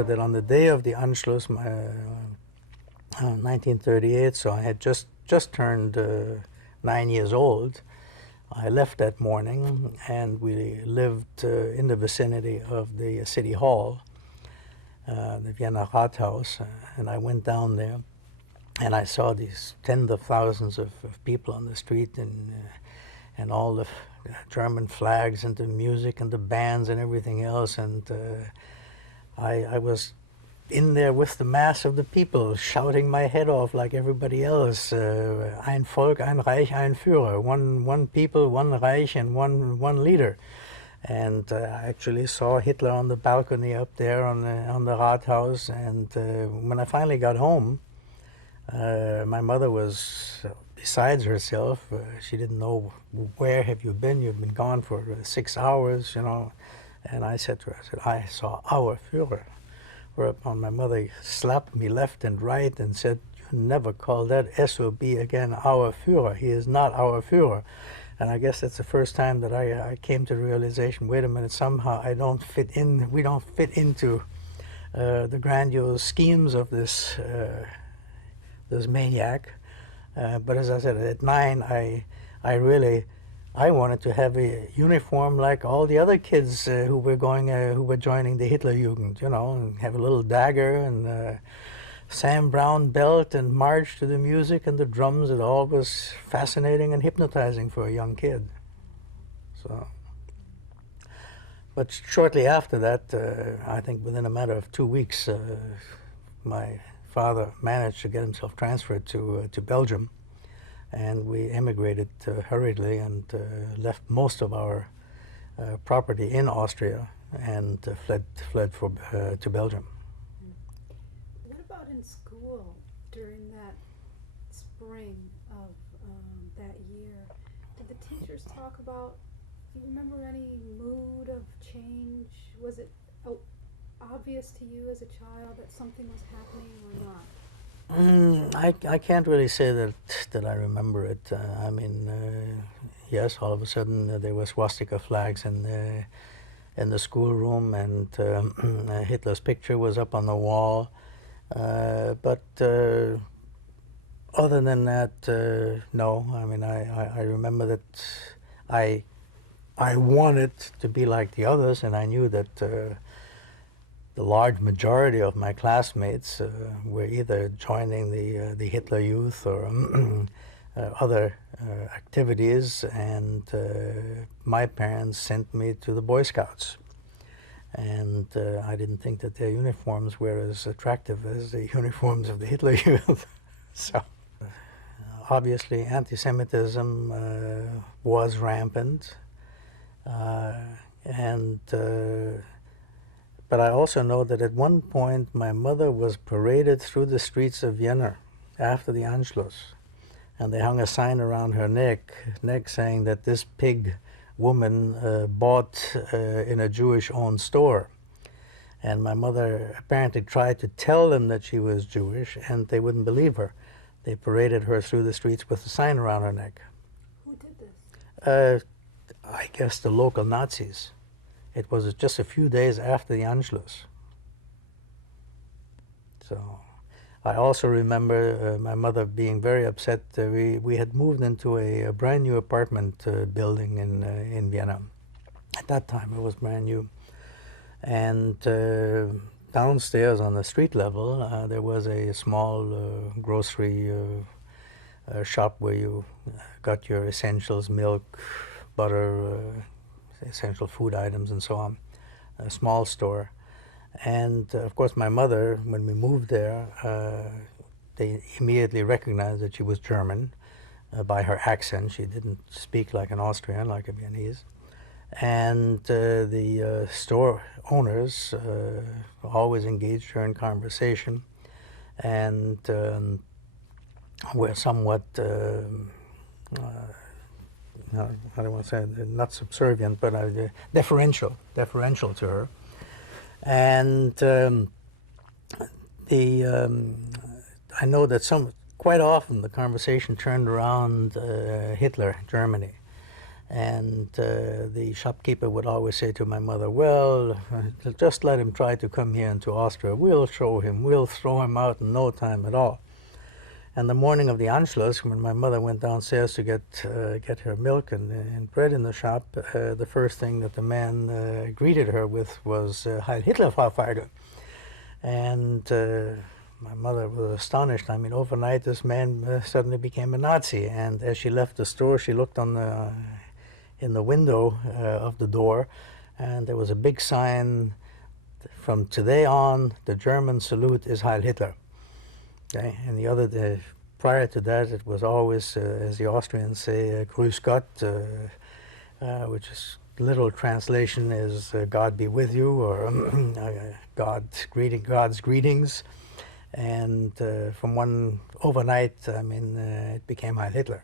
remember that on the day of the Anschluss, 1938, so I had just turned 9 years old. I left that morning, and we lived in the vicinity of the city hall, the Vienna Rathaus, and I went down there, and I saw these tens of thousands of people on the street, and all the German flags and the music and the bands and everything else, and I was in there with the mass of the people, shouting my head off like everybody else. Ein Volk, ein Reich, ein Führer. One people, one Reich, and one leader. And I actually saw Hitler on the balcony up there on the Rathaus. And when I finally got home, my mother was besides herself. She didn't know, where have you been? You've been gone for 6 hours, you know. And I said to her, I saw our Führer. Whereupon my mother slapped me left and right and said, you never call that SOB again our Führer. He is not our Führer. And I guess that's the first time that I came to the realization, wait a minute, somehow I don't fit in, we don't fit into the grandiose schemes of this maniac. But as I said, at 9, I wanted to have a uniform like all the other kids who were joining the Hitlerjugend, you know, and have a little dagger and Sam Brown belt and march to the music and the drums. It all was fascinating and hypnotizing for a young kid. So, but shortly after that, I think within a matter of 2 weeks, my father managed to get himself transferred to Belgium. And we emigrated hurriedly and left most of our property in Austria and fled to Belgium. What about in school during that spring of that year? Did the teachers talk about, do you remember any mood of change? Was it obvious to you as a child that something was happening or not? I can't really say that I remember it. I mean, yes, all of a sudden there were swastika flags in the schoolroom, and Hitler's picture was up on the wall. But other than that, no. I mean, I remember that I wanted to be like the others, and I knew that the large majority of my classmates were either joining the Hitler Youth or other activities, and my parents sent me to the Boy Scouts. And I didn't think that their uniforms were as attractive as the uniforms of the Hitler Youth. So obviously anti-Semitism was rampant, but I also know that at one point my mother was paraded through the streets of Vienna after the Anschluss, and they hung a sign around her neck saying that this pig woman bought in a Jewish-owned store. And my mother apparently tried to tell them that she was Jewish, and they wouldn't believe her. They paraded her through the streets with a sign around her neck. Who did this? I guess the local Nazis. It was just a few days after the Anschluss. So I also remember my mother being very upset. We had moved into a brand new apartment building in Vienna. At that time it was brand new. And downstairs on the street level there was a small grocery shop where you got your essentials, milk, butter, essential food items and so on, a small store. And of course my mother, when we moved there, they immediately recognized that she was German by her accent. She didn't speak like an Austrian, like a Viennese. And the store owners always engaged her in conversation, and were somewhat I don't want to say not subservient, but deferential to her. And I know that quite often the conversation turned around Hitler, Germany, And the shopkeeper would always say to my mother, well, just let him try to come here into Austria. We'll show him. We'll throw him out in no time at all. And the morning of the Anschluss, when my mother went downstairs to get her milk and bread in the shop, the first thing that the man greeted her with was Heil Hitler, Frau Feigl. And my mother was astonished. I mean, overnight, this man suddenly became a Nazi. And as she left the store, she looked in the window of the door, and there was a big sign, from today on, the German salute is Heil Hitler. Okay? And prior to that, it was always, as the Austrians say, Grüß Gott, which is literal translation is God be with you, or God's greetings. And from one overnight, I mean, it became Heil Hitler.